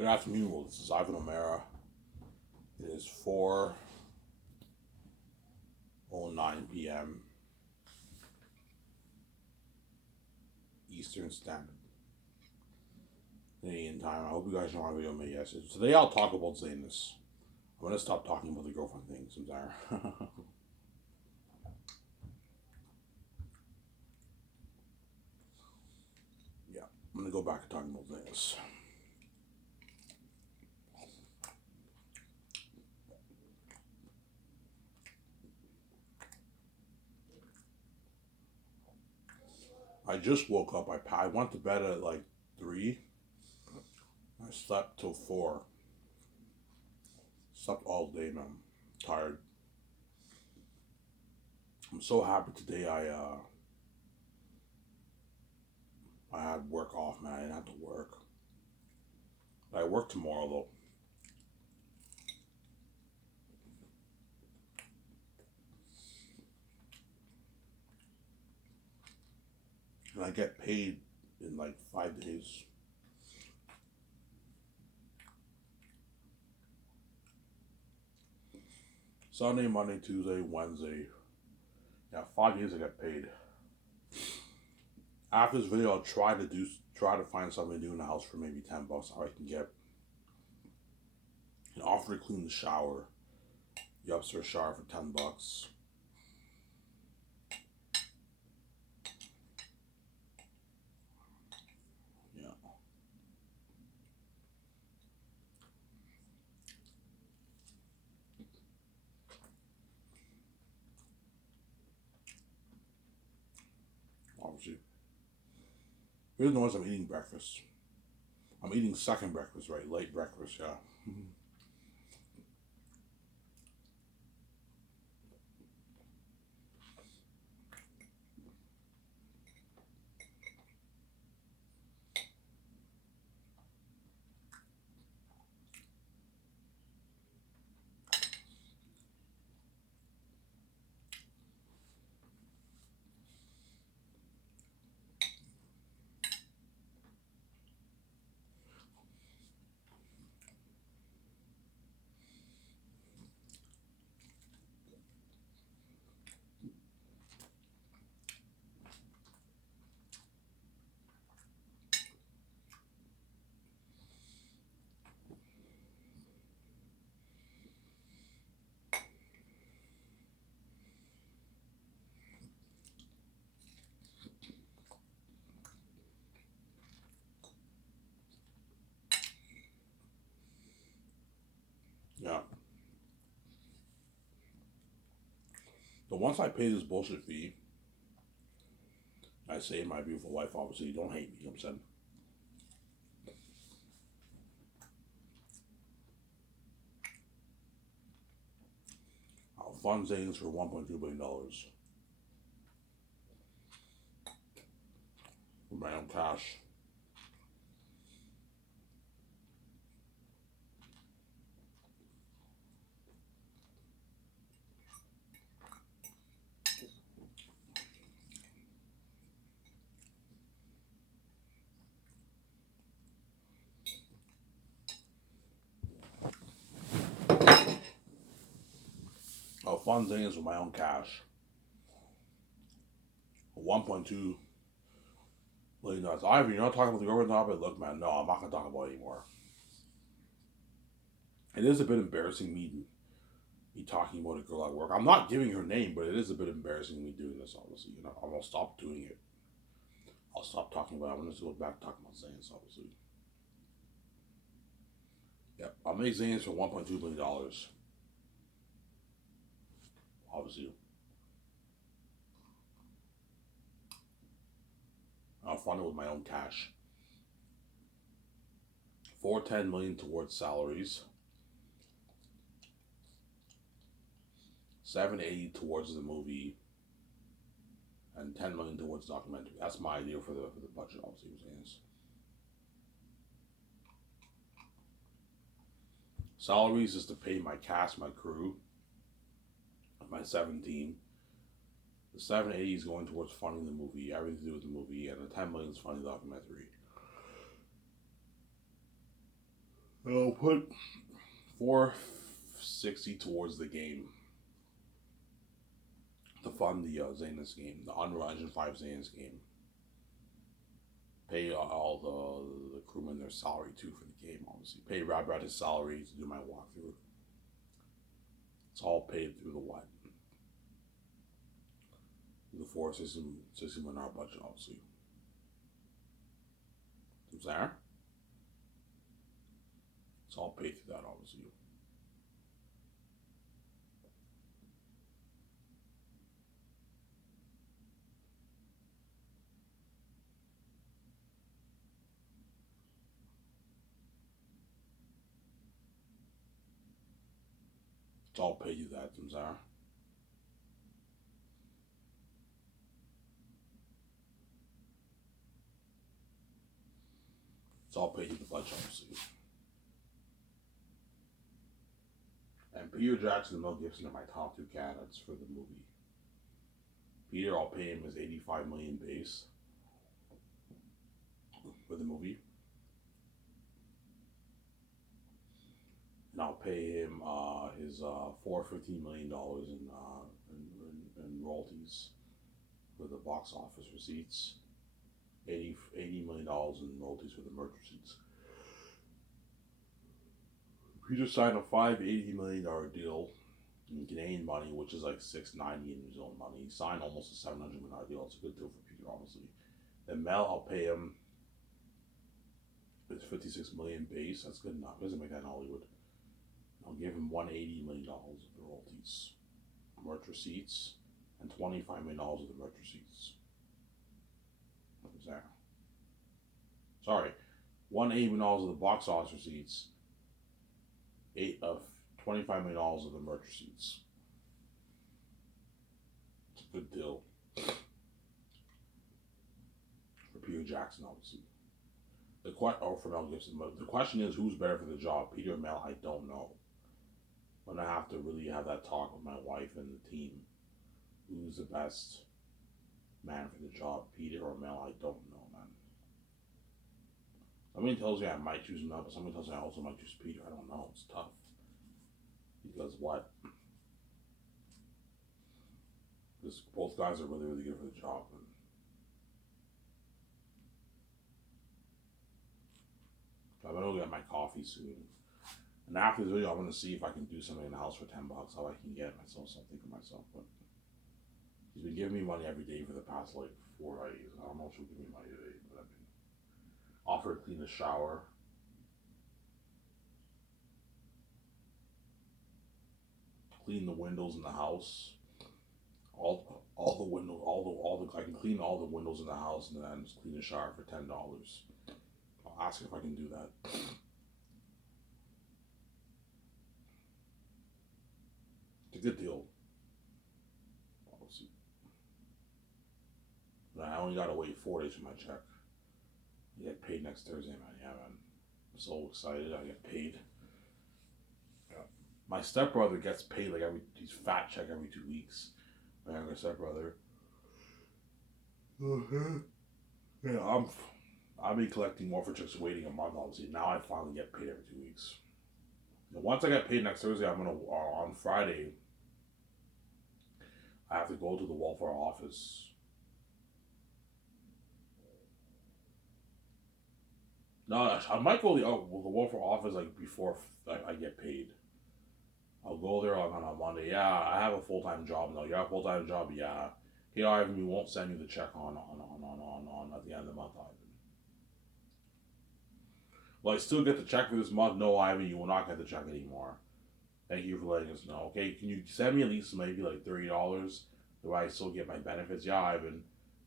Good afternoon, well, this is Ivan O'Mara. It is 4:09 p.m. Eastern Standard Canadian time. I hope you guys know my video made yesterday. Today I'll talk about Zanus. I'm going to stop talking about the girlfriend things. I'm tired. Yeah, I'm going to go back to talking about Zanus. I just woke up. I went to bed at like 3. I slept till 4. Slept all day, man. Tired. I'm so happy today I had work off, man. I didn't have to work. I work tomorrow though. And I get paid in like 5 days. Sunday, Monday, Tuesday, Wednesday. Yeah, 5 days I get paid. After this video, I'll try to find something to do in the house for maybe $10. How I can get an offer to clean the shower, the upstairs shower for $10. Yeah, obviously. You're the ones I'm eating breakfast. I'm eating second breakfast, right? Late breakfast, yeah. Yeah. But once I pay this bullshit fee, I say my beautiful wife, obviously, don't hate me, you know what I'm saying? I'll fund savings for $1.2 billion with my own cash. I'll fund things with my own cash. $1.2 billion. Ivan, you're not talking about the government topic? Look, man, no, I'm not going to talk about it anymore. It is a bit embarrassing me talking about a girl at work. I'm not giving her name, but it is a bit embarrassing me doing this, obviously. You know, I'm going to stop doing it. I'll stop talking about it. I'm going to go back to talking about Zanes, obviously. Yep, I'll make Zanes for $1.2 billion. Obviously. I'll fund it with my own cash. $410 million towards salaries. $780 towards the movie. And $10 million towards documentary. That's my idea for the budget, obviously. Salaries is to pay my cast, my crew, my 17. The 780 is going towards funding the movie, everything to do with the movie, and the $10 million is funding the documentary. I'll put 460 towards the game to fund the Zanus game, the Unreal Engine 5 Zanus game. Pay all the crewmen their salary too for the game, obviously. Pay Rad his salary to do my walkthrough. It's all paid through the what? The 460 in our budget, obviously. Is there? It's all paid through that, obviously. It's all paid through that, Zara. It's all paid through the budget, obviously. And Peter Jackson and Mel Gibson are my top two candidates for the movie. Peter, I'll pay him his 85 million base for the movie, and I'll pay him his $415 million in royalties for the box office receipts. $80 million in royalties for the merch receipts. Peter signed a $580 million deal in Canadian money, which is like $690 in New Zealand money. He signed almost a $700 million deal. It's a good deal for Peter, obviously. Then Mel, I'll pay him his $56 million base. That's good enough. He doesn't make that in Hollywood. I'll give him $180 million of the royalties, merch receipts, and $25 million of the merch receipts. What was that? Sorry, $180 million of the box office receipts, $25 million of the merch receipts. It's a good deal for Peter Jackson, obviously. For Mel Gibson, but the question is, who's better for the job, Peter or Mel? I don't know. I'm gonna have to really have that talk with my wife and the team. Who's the best man for the job, Peter or Mel? I don't know, man. Somebody tells me I might choose Mel, but somebody tells me I also might choose Peter. I don't know. It's tough. Because what? Because both guys are really, really good for the job. I'm gonna go get my coffee soon. And after this video, I'm gonna see if I can do something in the house for $10. How I can get myself something for myself. But he's been giving me money every day for the past like 4 days. I don't know if he'll give me money today, but I've been offered to clean the shower. Clean the windows in the house. All the windows, all the I can clean all the windows in the house and then just clean the shower for $10. I'll ask if I can do that. It's a good deal. Obviously. But I only gotta wait 4 days for my check. I get paid next Thursday, man. Yeah, man. I'm so excited. I get paid. Yeah. My stepbrother gets paid like he's fat check every 2 weeks. My younger stepbrother. Yeah, I've been collecting more for checks waiting a month, obviously. Now I finally get paid every 2 weeks. And once I get paid next Thursday, I'm gonna on Friday. I have to go to the welfare office. No, I might go to the welfare office like before I get paid. I'll go there like on a Monday. Yeah, I have a full-time job. No, you have a full-time job. Yeah. Hey, Ivan, we won't send you the check on at the end of the month, Ivan. Well, I still get the check for this month. No, Ivan, you will not get the check anymore. Thank you for letting us know. Okay, can you send me at least maybe like $30? Do I still get my benefits? Yeah, Ivan.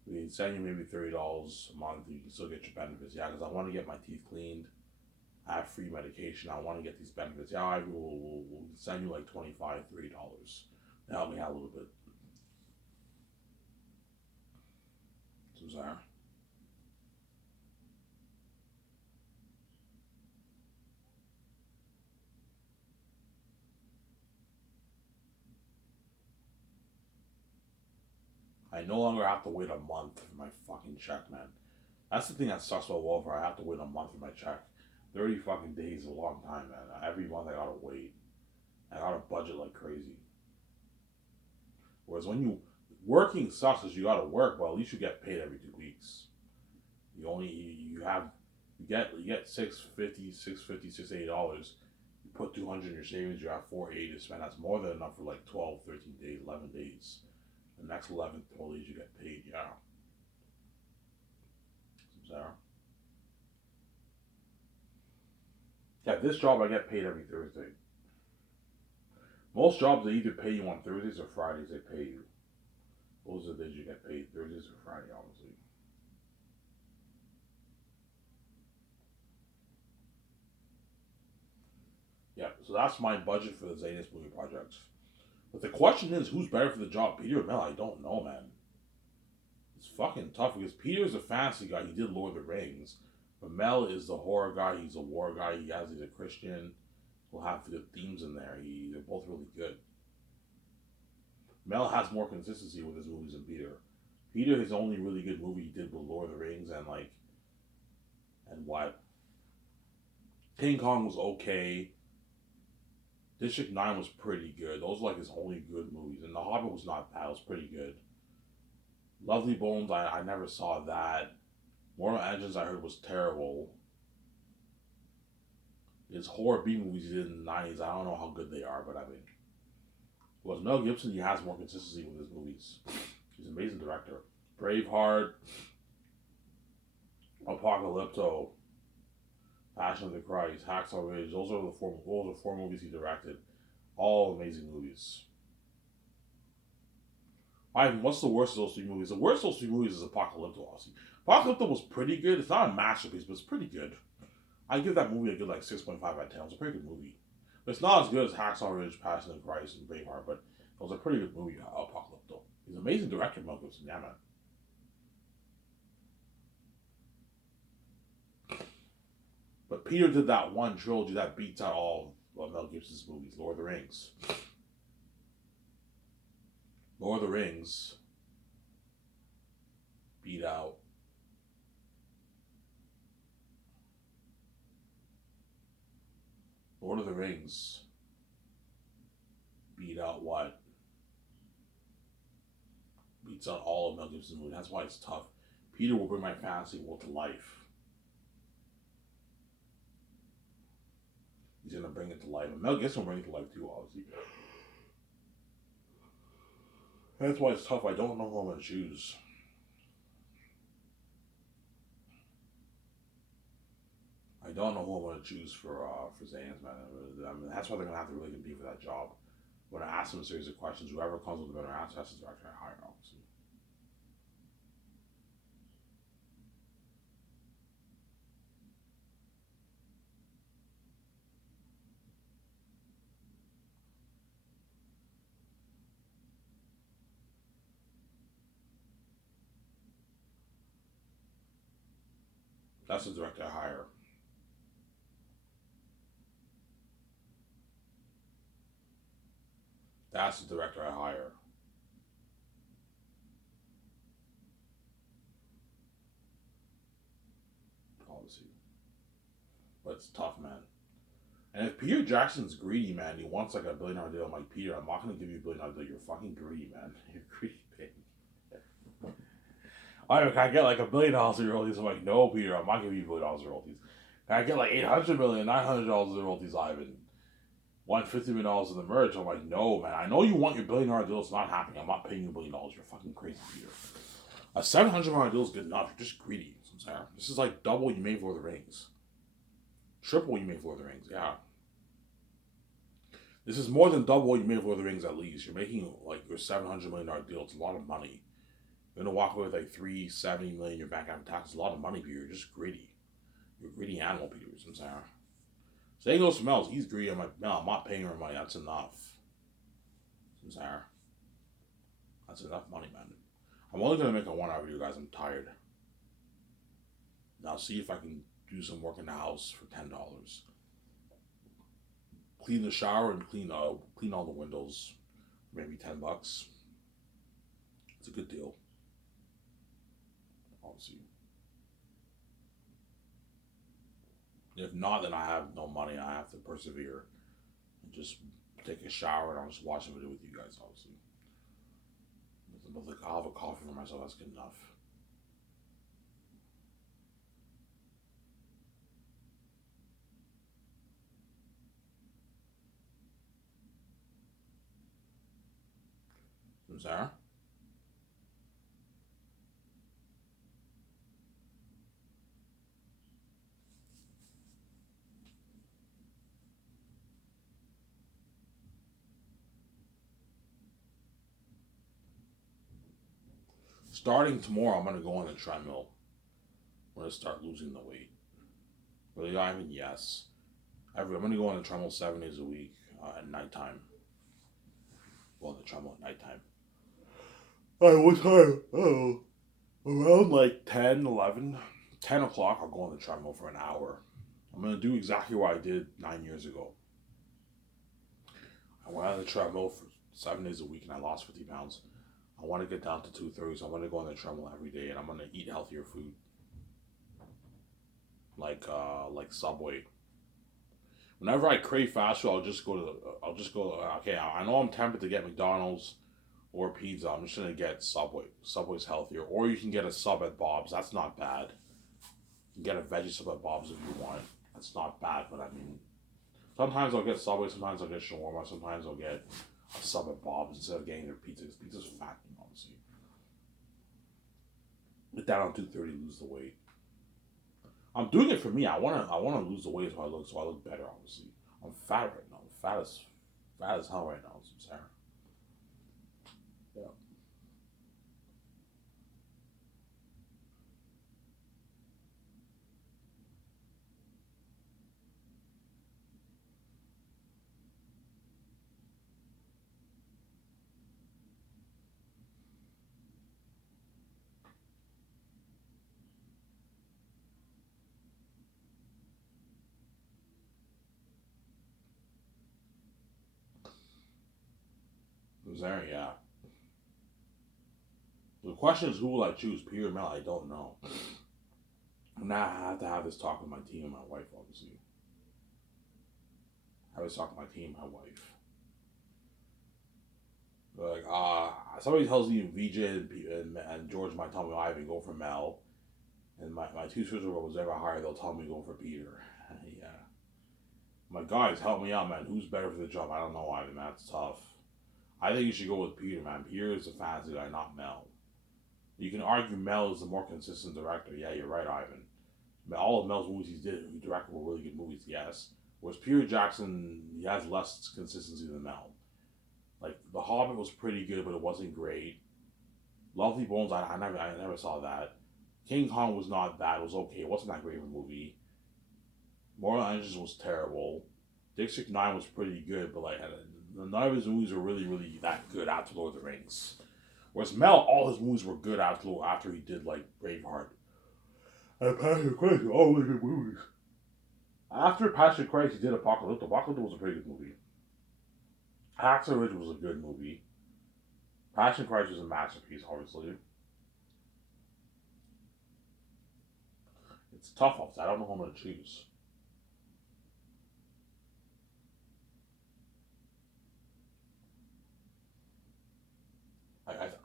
We can send you maybe $30 a month. You can still get your benefits. Yeah, because I want to get my teeth cleaned. I have free medication. I want to get these benefits. Yeah, I will we'll send you like $25, $30 to help me out a little bit. So, Zara. I no longer have to wait a month for my fucking check, man. That's the thing that sucks about welfare. I have to wait a month for my check. 30 fucking days is a long time, man. Every month I gotta wait. I gotta budget like crazy. Whereas when you working sucks because you gotta work, but at least you get paid every 2 weeks. You only you have you get 650, 650, $680. You put 200 in your savings, you have 480 to spend. That's more than enough for like 12, 13 days, 11 days. The next 11, 12 days you get paid, yeah. Sarah. Yeah, this job I get paid every Thursday. Most jobs they either pay you on Thursdays or Fridays. They pay you. Those are the days you get paid. Thursdays or Friday, obviously. Yeah, so that's my budget for the Zanus movie projects. But the question is, who's better for the job, Peter or Mel? I don't know, man. It's fucking tough because Peter's a fantasy guy. He did Lord of the Rings. But Mel is the horror guy. He's a war guy. He's a Christian. He'll have good themes in there. They're both really good. Mel has more consistency with his movies than Peter. Peter, his only really good movie he did with Lord of the Rings and what? King Kong was okay. District 9 was pretty good. Those were like his only good movies. And The Hobbit was not bad. It was pretty good. Lovely Bones, I never saw that. Mortal Engines, I heard was terrible. His horror B movies he did in the 90s, I don't know how good they are, but I mean. Well, Mel Gibson, he has more consistency with his movies. He's an amazing director. Braveheart, Apocalypto, Passion of the Christ, Hacksaw Ridge. Those are four movies he directed. All amazing movies. What's the worst of those three movies? The worst of those three movies is Apocalypto, obviously. Apocalypto was pretty good. It's not a masterpiece, but it's pretty good. I give that movie a good like 6.5 out of 10. It's a pretty good movie. But it's not as good as Hacksaw Ridge, Passion of the Christ, and Braveheart, but it was a pretty good movie, Apocalypto. He's an amazing director, Mel Gibson. Yeah, man. But Peter did that one trilogy that beats out all of Mel Gibson's movies. Lord of the Rings. Lord of the Rings beat out. Lord of the Rings beat out what? Beats out all of Mel Gibson's movies. That's why it's tough. Peter will bring my fantasy world to life. He's gonna bring it to life. And Mel Gibson will bring it to life too, obviously. That's why it's tough. I don't know who I'm gonna choose. I don't know who I'm gonna choose for Zans, man. I mean, that's why they're gonna have to really compete for that job. When I ask them a series of questions, whoever comes with a better answer, that's the director I hire, obviously. That's the director I hire. That's the director I hire. Obviously, but it's tough, man. And if Peter Jackson's greedy, man, he wants like $1 billion deal. I'm like, Peter, I'm not gonna give you $1 billion deal. You're fucking greedy, man. You're greedy, baby. Can I get like $1 billion in royalties? I'm like, no, Peter, I'm not giving you $1 billion in royalties. Can I get like 800 million, $900 in royalties, Ivan? $150 million in the merge. I'm like, no, man. I know you want your $1 billion deal. It's not happening. I'm not paying you $1 billion. You're fucking crazy, Peter. A $700 million deal is good enough. You're just greedy. I'm saying. This is like double what you made for Lord of the Rings. Triple what you made for Lord of the Rings. Yeah. This is more than double what you made for Lord of the Rings at least. You're making like your $700 million deal. It's a lot of money. You're gonna walk away with like $370 million in your bank after tax. It's a lot of money, Peter. You're just greedy. You're a greedy animal, Peter. I'm saying. Same goes for Mel's. He's greedy. I'm like, no, I'm not paying her money. That's enough. I'm saying. That's enough money, man. I'm only gonna make a 1 hour video, guys. I'm tired. Now see if I can do some work in the house for $10. Clean the shower and clean all the windows. Maybe $10. It's a good deal. Obviously. If not, then I have no money. I have to persevere and just take a shower and I'll just watch a video with you guys, obviously. But like, I'll have a coffee for myself. That's good enough. Sarah? Starting tomorrow, I'm gonna go on the treadmill. I'm gonna start losing the weight. Really, I mean, yes. I'm gonna go on the treadmill 7 days a week at nighttime. Well, the treadmill at nighttime. Alright, what time? Oh, around like 10, 11, 10 o'clock, I'll go on the treadmill for an hour. I'm gonna do exactly what I did 9 years ago. I went on the treadmill for 7 days a week and I lost 50 pounds. I want to get down to 230, so I'm gonna go on the treadmill every day and I'm gonna eat healthier food, like Subway. Whenever I crave fast food, I'll just go. Okay, I know I'm tempted to get McDonald's or pizza. I'm just gonna get Subway. Subway's healthier, or you can get a sub at Bob's. That's not bad. You can get a veggie sub at Bob's if you want. That's not bad, but I mean, sometimes I'll get Subway. Sometimes I'll get shawarma. Sometimes I'll get a sub at Bob's instead of getting their pizza. Because pizza's fat, honestly. Get down on 230, lose the weight. I'm doing it for me. I wanna lose the weight so I look better. Obviously, I'm fat right now. I'm fat as hell right now. Sarah. Yeah. Sarah, yeah. The question is, who will I choose, Peter or Mel? I don't know. Now I have to have this talk with my team and my wife. Obviously, I have this talk with my team, and my wife. Like, somebody tells me VJ and George might tell me Ivan go for Mel, and my two sisters was ever higher. They'll tell me go for Peter. Yeah. My guys, help me out, man. Who's better for the job? I don't know, Ivan. That's tough. I think you should go with Peter, man. Peter is a fantasy guy, not Mel. You can argue Mel is the more consistent director. Yeah, you're right, Ivan. All of Mel's movies he directed were really good movies, yes. Whereas Peter Jackson, he has less consistency than Mel. Like The Hobbit was pretty good, but it wasn't great. Lovely Bones, I never saw that. King Kong was not bad. It was okay. It wasn't that great of a movie. Moral Engines was terrible. District 9 was pretty good, but like none of his movies were really that good after Lord of the Rings. Whereas Mel, all his movies were good after he did like Braveheart. And Passion Christ, all really good movies. After Passion Christ, he did Apocalypto. Apocalypto was a pretty good movie. Hacksaw Ridge was a good movie. Passion Christ was a masterpiece, obviously. It's tough off that. I don't know who I'm going to choose.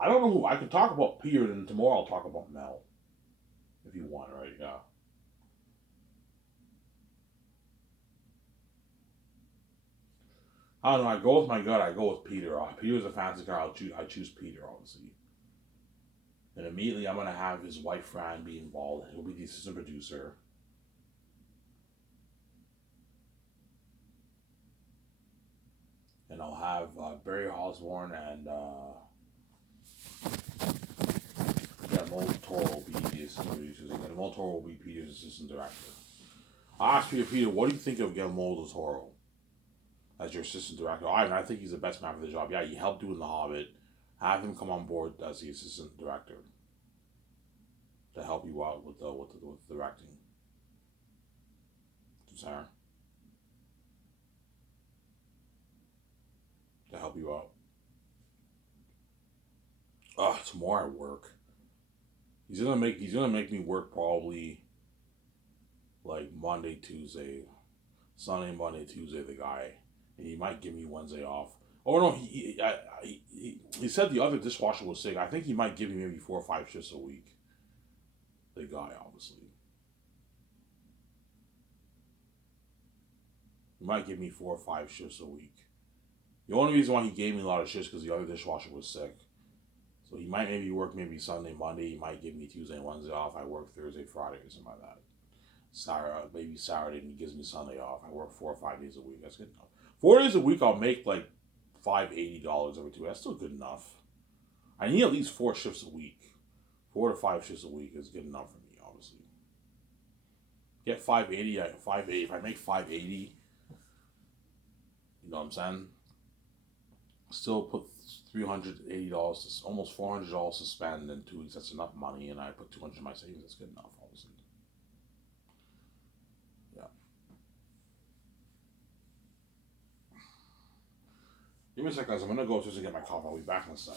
I don't know who. I can talk about Peter, and tomorrow I'll talk about Mel. If you want, right? Yeah. I don't know. I go with my gut. I go with Peter. Peter's a fancy guy. I choose Peter, obviously. And immediately I'm gonna have his wife Fran be involved. He'll be the assistant producer. And I'll have Barry Osborne and Guillermo del Toro will be the assistant producers. And Guillermo del Toro will be Peter's assistant director. I asked Peter, what do you think of Guillermo del Toro as your assistant director? I think he's the best man for the job. Yeah, he helped doing The Hobbit. Have him come on board as the assistant director to help you out with the directing. Sarah, to help you out. Tomorrow at work. He's gonna make me work probably like Monday, Tuesday, Sunday, Monday, Tuesday. The guy, and he might give me Wednesday off. Oh no, he said the other dishwasher was sick. I think he might give me maybe 4 or 5 shifts a week. The guy, obviously, he might give me 4 or 5 shifts a week. The only reason why he gave me a lot of shifts because the other dishwasher was sick. So he might maybe work maybe Sunday, Monday. He might give me Tuesday and Wednesday off. I work Thursday, Friday, or something like that. Saturday, maybe Saturday, and he gives me Sunday off. I work 4 or 5 days a week. That's good enough. 4 days a week, I'll make like $580 every 2 weeks. That's still good enough. I need at least 4 shifts a week. 4 to 5 shifts a week is good enough for me, obviously. Get 580, 580. If I make 580, you know what I'm saying? Still put $380 to almost $400 to spend in 2 weeks. That's enough money, and I put 200 in my savings. That's good enough, obviously. Yeah. Give me a second, guys. I'm gonna go upstairs and get my coffee. I'll be back in a sec.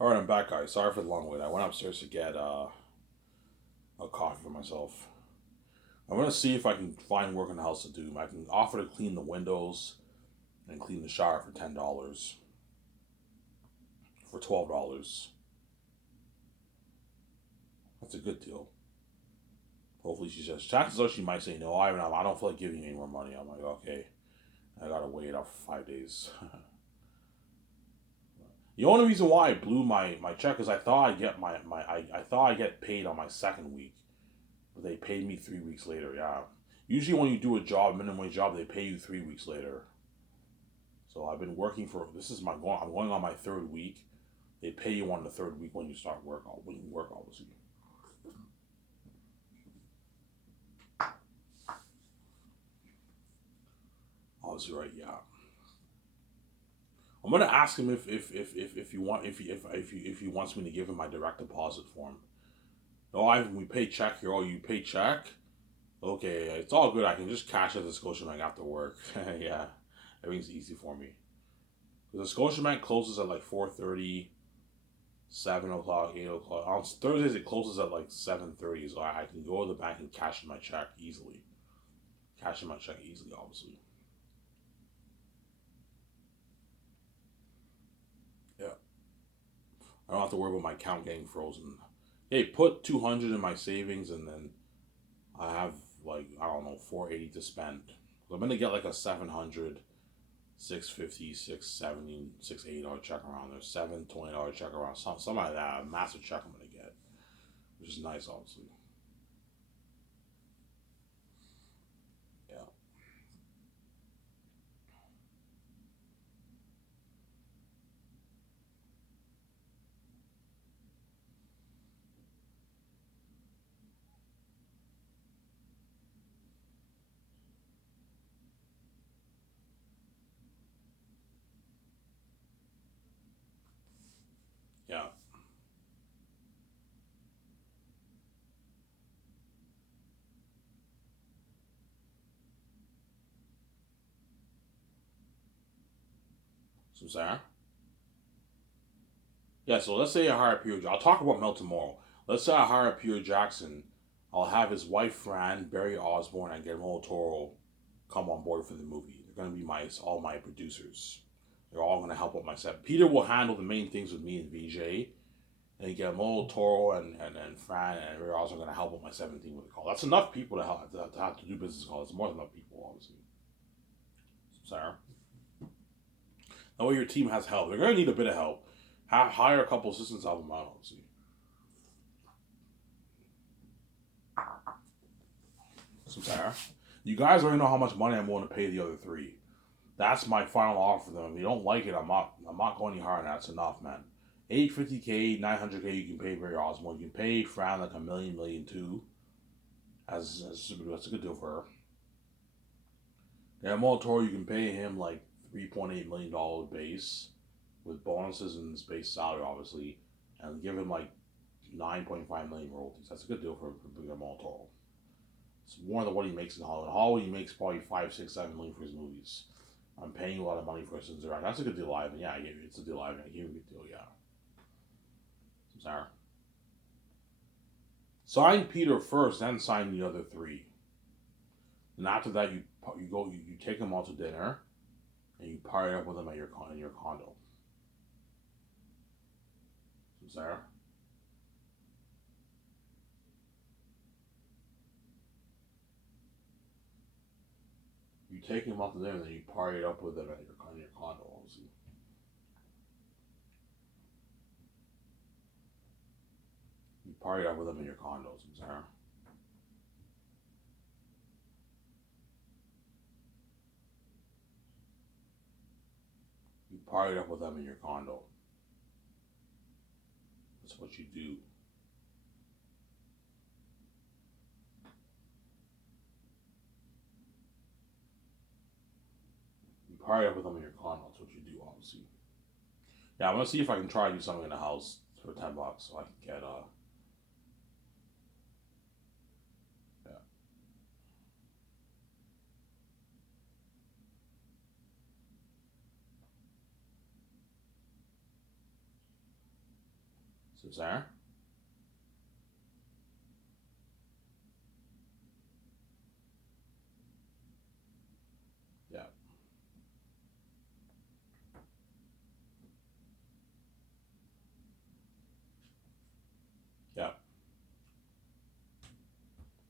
All right, I'm back, guys. Sorry for the long wait. I went upstairs to get a coffee for myself. I'm gonna see if I can find work in the house to do. I can offer to clean the windows and clean the shower for $10. For $12. That's a good deal. Hopefully she says. Chances are she might say no. I don't feel like giving you any more money. I'm like, okay, I gotta wait up for 5 days. The only reason why I blew my check is I thought I thought I get paid on my second week, but they paid me 3 weeks later. Yeah, usually when you do a job, minimum wage job, they pay you 3 weeks later. So I've been working for this is my going. I'm going on my third week. They pay you on the third week when you start work. When you work, obviously. Obviously, right? Yeah. I'm gonna ask him if you want if he wants me to give him my direct deposit form. No, we pay check here. Oh, you pay check? Okay, it's all good. I can just cash at the Scotiabank after work. Yeah, everything's easy for me. Because the Scotiabank closes at like 4:30, 7 o'clock, 8 o'clock. On Thursdays it closes at like 7:30, so I can go to the bank and cash in my check easily. Cash in my check easily, obviously. Yeah, I don't have to worry about my account getting frozen. Hey, put 200 in my savings, and then I have like I don't know 480 to spend. I'm gonna get like a 700, 650, 670, $680 check around there, $720 check around, something like that. A massive check I'm gonna get, which is nice, obviously. Yeah. So Sarah? Yeah, so let's say I hire Peter. I'll talk about Mel tomorrow. Let's say I hire Peter Jackson. I'll have his wife Fran, Barry Osborne, and Guillermo del Toro come on board for the movie. They're gonna be all my producers. They're all gonna help out my set. Peter will handle the main things with me and VJ. And Guillermo del Toro and Fran and Barry Osborne are gonna help out my 17 with the call. That's enough people to have to do business calls. It's more than enough people, obviously. Sarah. That way your team has help. They're gonna need a bit of help. Hire a couple assistants, help them out, obviously. So Sarah, you guys already know how much money I'm willing to pay the other three. That's my final offer for them. If you don't like it, I'm not going any higher than that. That's enough, man. 850K, 900K, you can pay very awesome. You can pay Fran like a million two. That's a good deal for her. Yeah, Toro, you can pay him like $3.8 million base with bonuses and his base salary, obviously, and give him like 9.5 million royalties. That's a good deal for Guillermo Toro. It's more than what he makes in Hollywood. Hollywood, he makes probably 5, 6, 7 million for his movies. I'm paying a lot of money for Citizen Direct. That's a good deal, Ivan. Yeah, I give you. It's a deal, Ivan. I give you a good deal. Yeah. Sorry. Sign Peter first, then sign the other three. And after that, you take them all to dinner, and you party up with them at your condo. Sarah. You take them out to dinner, and then you party up with them at your condo, obviously. You party up with them in your condos, Sarah. You party up with them in your condo. That's what you do. You party up with them in your condo. That's what you do, obviously. Yeah, I'm gonna see if I can try to do something in the house for $10, so I can get yeah. So Sarah. Yeah. Yeah.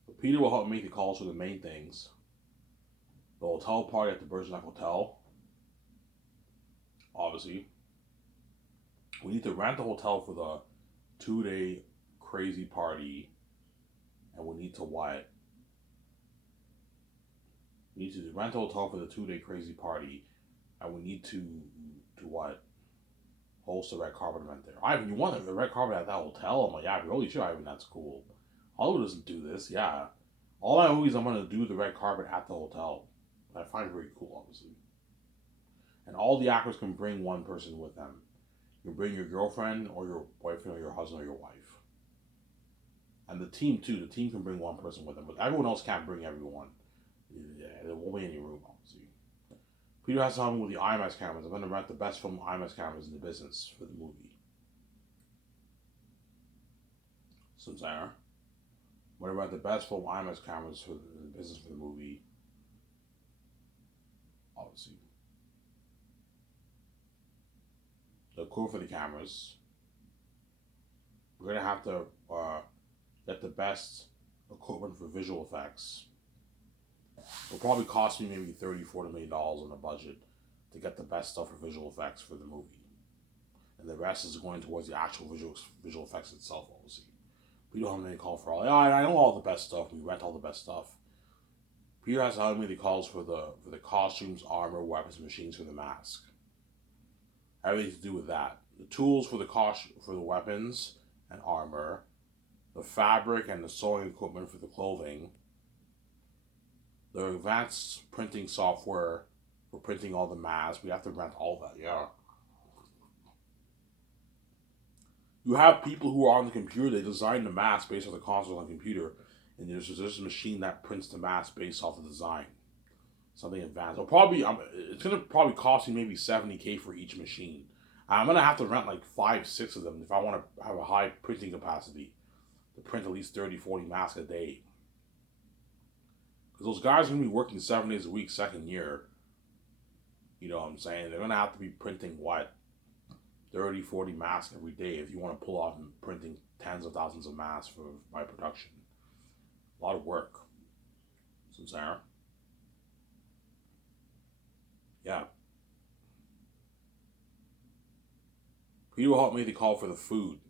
But Peter will help make the calls for the main things. The hotel party at the Bergerac Hotel. Obviously. We need to rent the hotel for the 2-day crazy party. And we need to what? We need to rent a hotel for the 2-day crazy party. And we need to what? Host a red carpet event there. Ivan, you want the red carpet at that hotel? I'm like, yeah, holy shit, Ivan, that's cool. Hollywood doesn't do this, yeah. All my movies, I'm gonna do the red carpet at the hotel. I find it very cool, obviously. And all the actors can bring one person with them. You can bring your girlfriend or your boyfriend or your husband or your wife. And the team too. The team can bring one person with them, but everyone else can't bring everyone. Yeah, there won't be any room, obviously. Peter has to help me with the IMAX cameras. I'm gonna rent the best film IMAX cameras in the business for the movie. So Sarah, I'm gonna rent the best film IMAX cameras for the business for the movie. Obviously. The crew for the cameras. We're gonna have to get the best equipment for visual effects. It'll probably cost me maybe $30-40 million on the budget to get the best stuff for visual effects for the movie, and the rest is going towards the actual visual effects itself. Obviously, we don't have any call for all. Yeah, I know all the best stuff. We rent all the best stuff. Peter has to help me the calls for the costumes, armor, weapons, machines for the mask. Everything to do with that. The tools for the weapons and armor, the fabric and the sewing equipment for the clothing, the advanced printing software for printing all the masks. We have to rent all that. Yeah. You have people who are on the computer. They design the mask based on the console on the computer, and there's a machine that prints the mask based off the design. something advanced. It's gonna probably cost me maybe 70K for each machine. I'm gonna have to rent like 5, 6 of them if I want to have a high printing capacity to print at least 30, 40 masks a day. Because those guys are gonna be working 7 days a week, second year. You know what I'm saying? They're gonna have to be printing what 30, 40 masks every day if you want to pull off and printing tens of thousands of masks for my production. A lot of work. So Sarah. Yeah. Peter will help me to call for the food.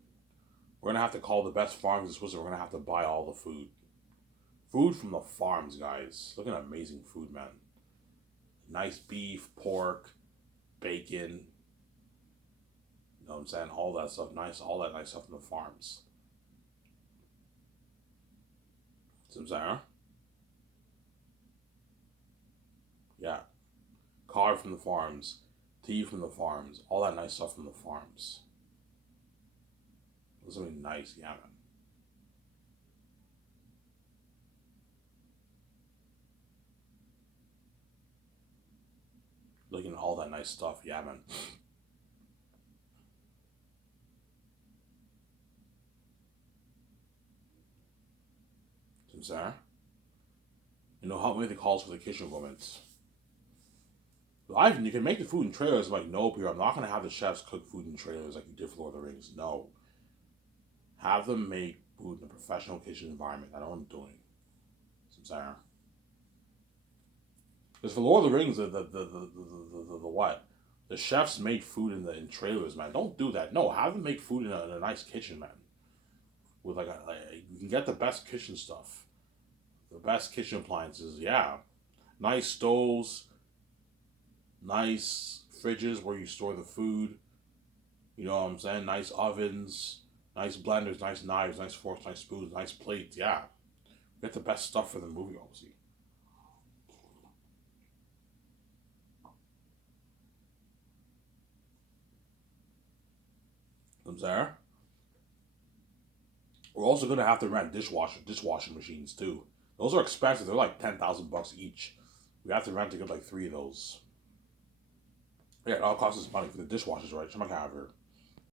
We're gonna have to call the best farms in Switzerland. We're gonna have to buy all the food. Food from the farms, guys. Look at amazing food, man. Nice beef, pork, bacon. You know what I'm saying? All that stuff. Nice, all that nice stuff from the farms. See what I'm saying? Yeah. Car from the farms. Tea from the farms. All that nice stuff from the farms. It's gonna be nice, yeah, man. Looking at all that nice stuff, yeah, man. See what I'm saying? You know, help me with the calls for the kitchen equipment. You can make the food in trailers. I'm like, no, Peter, I'm not gonna have the chefs cook food in trailers like you did for Lord of the Rings. No, have them make food in a professional kitchen environment. I know what I'm doing. I'm saying. Because for Lord of the Rings, the what? The chefs made food in trailers, man. Don't do that. No, have them make food in a nice kitchen, man. With you can get the best kitchen stuff, the best kitchen appliances. Yeah, nice stoves, nice fridges where you store the food. You know what I'm saying? Nice ovens, nice blenders, nice knives, nice forks, nice spoons, nice plates. Yeah, get the best stuff for the movie, obviously. I'm there. We're also gonna have to rent dishwashing machines too. Those are expensive. They're like $10,000 each. We have to rent like 3 of those. Yeah, it all costs us money for the dishwashers, right? Some I have here.